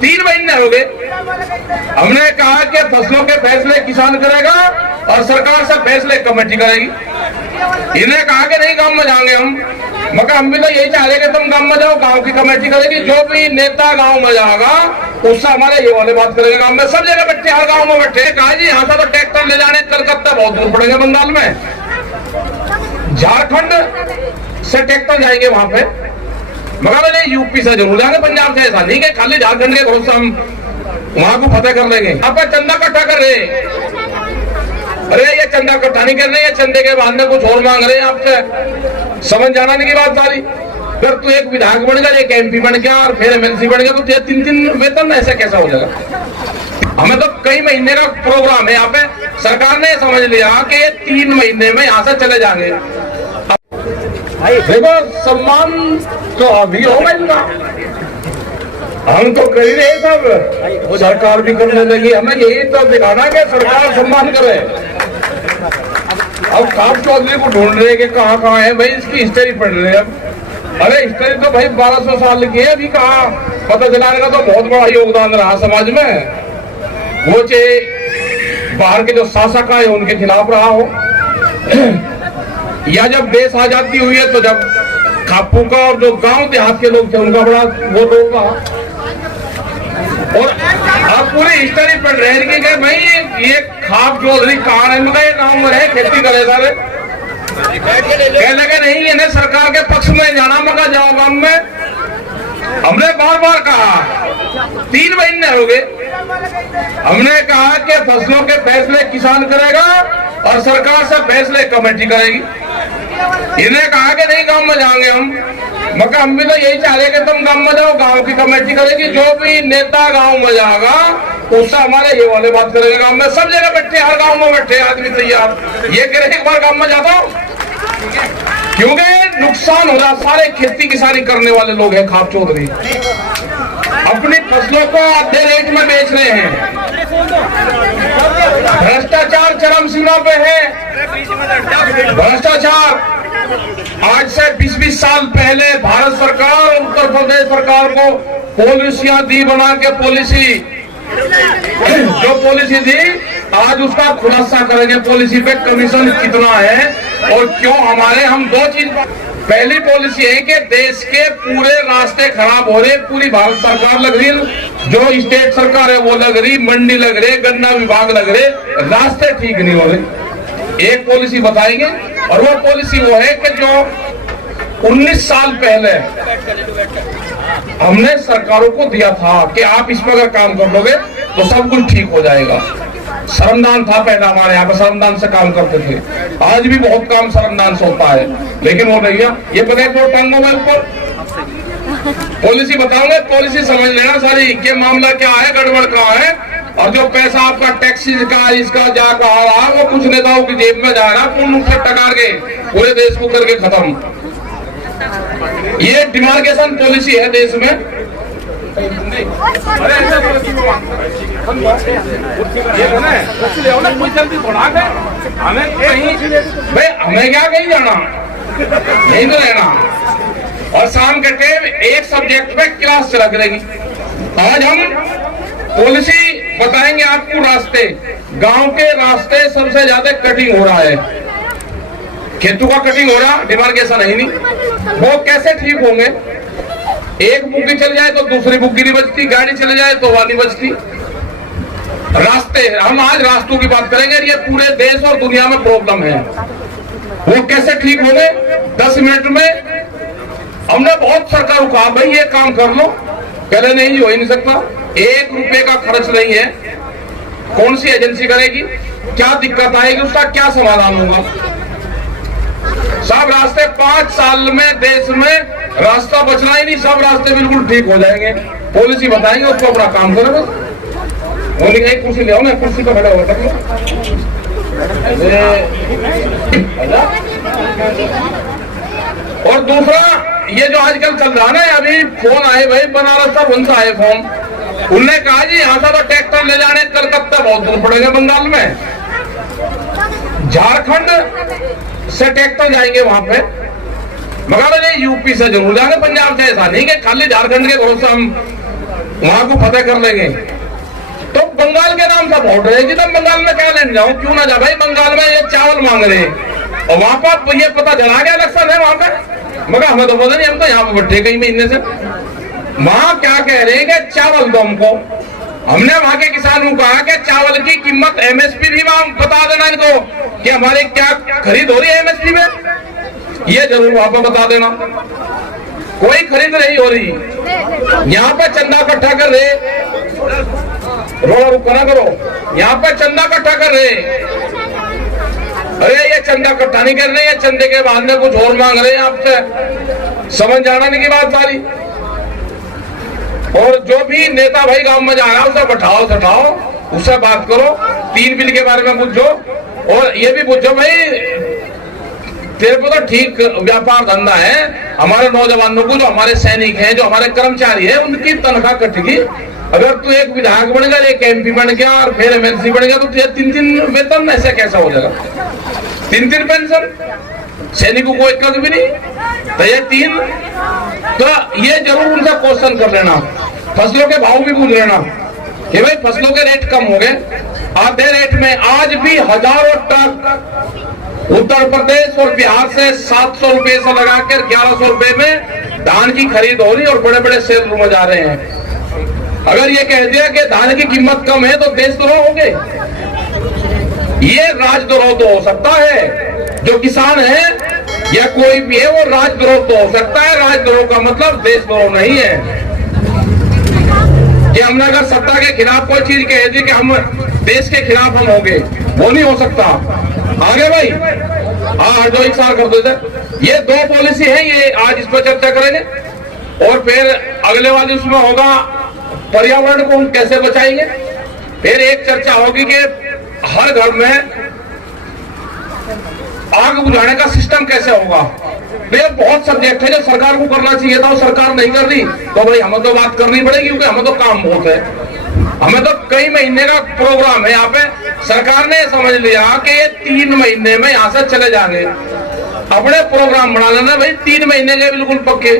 3 महीने हो गए। हमने कहा कि फसलों के फैसले किसान करेगा और सरकार से फैसले कमेटी करेगी। इन्हें कहा कि नहीं गांव में जाएंगे मगर हम भी तो यही चाह रहे कि तुम गांव में जाओ, गांव की कमेटी करेगी। जो भी नेता गांव में जाएगा उससे हमारे ये वाले बात करेंगे। गांव में सब जगह बैठे, हर गांव में बैठे। कहा जी यहाँ से तो ट्रैक्टर ले जाने कलकत्ता बहुत दूर पड़ेगा, बंगाल में, झारखंड से ट्रैक्टर जाएंगे वहां पे, मगर यूपी से जरूर जाएंगे, पंजाब से। ऐसा नहीं कि खाली झारखंड के भरोसे हम वहां को फतेह कर लेंगे। आप चंदा इकट्ठा कर रहे, अरे ये चंदा इकट्ठा नहीं कर रहे हैं, चंदे के बाद में कुछ और मांग रहे हैं आपसे। समझ जाना नहीं की बात सारी। फिर तू एक विधायक बन गया, एक MP बन गया और फिर MLC बन गया, तो 3-3 वेतन ऐसा कैसा हो जाएगा। हमें तो कई महीने का प्रोग्राम है यहाँ पे। सरकार ने समझ लिया कि ये 3 महीने में यहाँ से चले जाएंगे। देखो सम्मान तो अभी होगा इनका, हम तो कर ही रहे सब, सरकार भी करने लगी। हमें यही तो दिखाना कि सरकार सम्मान करे। अब खाप चौधरी को ढूंढ रहे कि कहाँ है भाई, इसकी हिस्ट्री पढ़ रहे हैं अब। अरे हिस्ट्री तो भाई 1200 साल की है, अभी कहाँ पता चलाने का तो बहुत बड़ा योगदान रहा समाज में। वो चाहे बाहर के जो शासक आए उनके खिलाफ रहा हो, या जब देश आजादी हुई है तो जब खापू का और जो गांव देहात के लोग थे उनका बड़ा वो रोल रहा। और आप पूरी हिस्ट्री पढ़ रहे हैं कि भाई ये खाप चौधरी कहाँ है, इनका ये गाँव में रहे, खेती करे सारे। कह लगे नहीं इन्हें सरकार के पक्ष में जाना, मगर जाओ गांव में। हमने बार बार कहा, 3 महीने हो गए। हमने कहा कि फसलों के फैसले किसान करेगा और सरकार से फैसले कमेटी करेगी। इन्हें कहा कि नहीं गांव में जाएंगे मगर हम भी तो यही चाह रहे कि तुम गांव में जाओ, गांव की कमेटी करेगी। जो भी नेता गांव में जाएगा उससे हमारे ये वाले बात करेंगे। गांव में सब जगह बैठे, हर गांव में बैठे आदमी तैयार। ये कह रहे एक बार गांव में जाता हूं, क्योंकि नुकसान हो रहा, सारे खेती किसानी करने वाले लोग हैं। खाप चौधरी अपनी फसलों को आधे रेट में बेच रहे हैं, भ्रष्टाचार चरम सीमा पे है। भ्रष्टाचार आज से 20-20 साल पहले भारत सरकार और उत्तर प्रदेश सरकार को पॉलिसियां दी बना के, पॉलिसी जो पॉलिसी दी आज उसका खुलासा करेंगे। पॉलिसी पे कमीशन कितना है और क्यों हमारे। हम 2 चीज, पहली पॉलिसी है कि देश के पूरे रास्ते खराब हो रहे, पूरी भारत सरकार लग रही, जो स्टेट सरकार है वो लग रही, मंडी लग रहे, गन्ना विभाग लग रहे, रास्ते ठीक नहीं हो रहे। एक पॉलिसी बताएंगे और वो पॉलिसी वो है कि जो 19 साल पहले हमने सरकारों को दिया था कि आप इस पर अगर काम कर लोगे तो सब कुछ ठीक हो जाएगा। श्रमदान था पहला, हमारे यहाँ पे श्रमदान से काम करते थे। आज भी बहुत काम श्रमदान से होता है, लेकिन वो नहीं है। ये बताए तो टांगों में ऊपर पॉलिसी बताऊंगे, पॉलिसी समझ लेना सारी के मामला क्या है, गड़बड़ कहाँ है। और जो पैसा आपका टैक्सी का इसका जा कहा रहा वो कुछ नेताओं की जेब में जा रहा, पूर्ण रूप से टकार के पूरे देश को करके खत्म। ये डिमार्केशन पॉलिसी है देश में। भाई हमें क्या कहीं जाना, नहीं तो रहना। और शाम के टाइम एक सब्जेक्ट पे क्लास चला करेगी। आज हम पॉलिसी बताएंगे आपको। रास्ते, गांव के रास्ते सबसे ज्यादा कटिंग हो रहा है, खेतों का कटिंग हो रहा, डिमार्केशन है ही नहीं। वो कैसे ठीक होंगे? एक बुग्गी चल जाए तो दूसरी बुग्गी नहीं बचती, गाड़ी चले जाए तो वह नहीं बचती। रास्ते, हम आज रास्तों की बात करेंगे। ये पूरे देश और दुनिया में प्रॉब्लम है, वो कैसे ठीक होंगे? 10 मिनट में हमने बहुत सरकार को कहा भाई ये काम कर लो, पहले नहीं हो ही नहीं सकता। 1 रुपए का खर्च नहीं है। कौन सी एजेंसी करेगी, क्या दिक्कत आएगी, उसका क्या समाधान होगा? सब रास्ते 5 साल में देश में रास्ता बचना ही नहीं, सब रास्ते बिल्कुल ठीक हो जाएंगे। पॉलिसी बताएंगे, उसको अपना काम करो बस। वो लिखा कुर्सी ले आओ ना, कुर्सी का खड़ा होगा। और दूसरा ये जो आजकल चल रहा ना, अभी फोन आए भाई बनारस का उनसे आए फोन, उनने कहा जी यहाँ से तो ट्रैक्टर ले जाने कलकत्ता बहुत दूर पड़ेगा, बंगाल में, झारखंड से ट्रैक्टर जाएंगे वहां पे, मगर यूपी से जरूर जाएंगे, पंजाब से। ऐसा नहीं कि खाली झारखंड के भरोसे हम वहां को फतेह कर लेंगे। तो बंगाल के नाम से वोट रहेगी, तो बंगाल में क्या लेने जाऊं, क्यों ना जा भाई। बंगाल में ये चावल मांग रहे हैं और वहां पर ये पता चला गया इलेक्शन है वहां पे, मगर हमें तो पता नहीं, हम तो यहाँ पे बैठे कई महीने से। वहां क्या कह रहे हैं कि चावल दो हमको। हमने वहां के किसानों को कहा कि चावल की कीमत एमएसपी भी वहां बता देना इनको कि हमारे क्या खरीद हो रही है एमएसपी में, ये जरूर वहां पर बता देना। कोई खरीद नहीं हो रही। यहाँ पे चंदा इकट्ठा कर रहे, रोड़ा रुक ना करो, यहाँ पे चंदा इकट्ठा कर रहे। अरे ये चंदा इकट्ठा नहीं कर रहे, ये चंदे के बाद में कुछ और मांग रहे हैं आपसे, समझ जाना नहीं की बात सारी। और जो भी नेता भाई गांव में जा रहा है उसे बैठाओ सठाओ, उससे बात करो, 3 बिल के बारे में पूछो, और ये भी पूछो भाई तेरे को तो ठीक व्यापार धंधा है, हमारे नौजवानों को, जो हमारे सैनिक हैं, जो हमारे कर्मचारी हैं, उनकी तनख्वाह कटेगी। अगर तू एक विधायक बन गया, एक एमपी बन गया और फिर एमएलसी बन गया, तो तुझे 3 वेतन ऐसे कैसा हो जाएगा, 3 पेंशन, सैनिकों को एक भी नहीं, तो ये 3। तो ये जरूर उनका क्वेश्चन कर लेना। फसलों के भाव भी पूछ लेना कि भाई फसलों के रेट कम हो गए, आधे रेट में आज भी हजारों ट्रक उत्तर प्रदेश और बिहार से 700 रुपए से लगाकर 1100 रुपए में धान की खरीद हो रही और बड़े बड़े सेल रूम जा रहे हैं। अगर ये कह दिया कि धान की कीमत कम है तो देशद्रोह होंगे, ये राजद्रोह तो हो सकता है। जो किसान है या कोई भी है वो राजद्रोह तो हो सकता है, राजद्रोह का मतलब देशद्रोह नहीं है। कि हमने अगर सत्ता के खिलाफ कोई चीज कह दी कि हम देश के खिलाफ हम होंगे, वो नहीं हो सकता। आगे भाई हाँ, जो एक साल कर दो। ये 2 पॉलिसी है, ये आज इस पर चर्चा करेंगे, और फिर अगले वाले उसमें होगा पर्यावरण को हम कैसे बचाएंगे। फिर एक चर्चा होगी कि हर घर में आग बुझाने का सिस्टम कैसे होगा। ये बहुत सब्जेक्ट है जो सरकार को करना चाहिए था, वो सरकार नहीं कर रही, तो भाई हमें तो बात करनी पड़ेगी, क्योंकि हमें तो काम बहुत है। हमें तो कई महीने का प्रोग्राम है यहाँ पे। सरकार ने समझ लिया कि ये 3 महीने में यहाँ से चले जाएंगे, अपने प्रोग्राम बना लेना भाई, 3 महीने के बिल्कुल पक्के।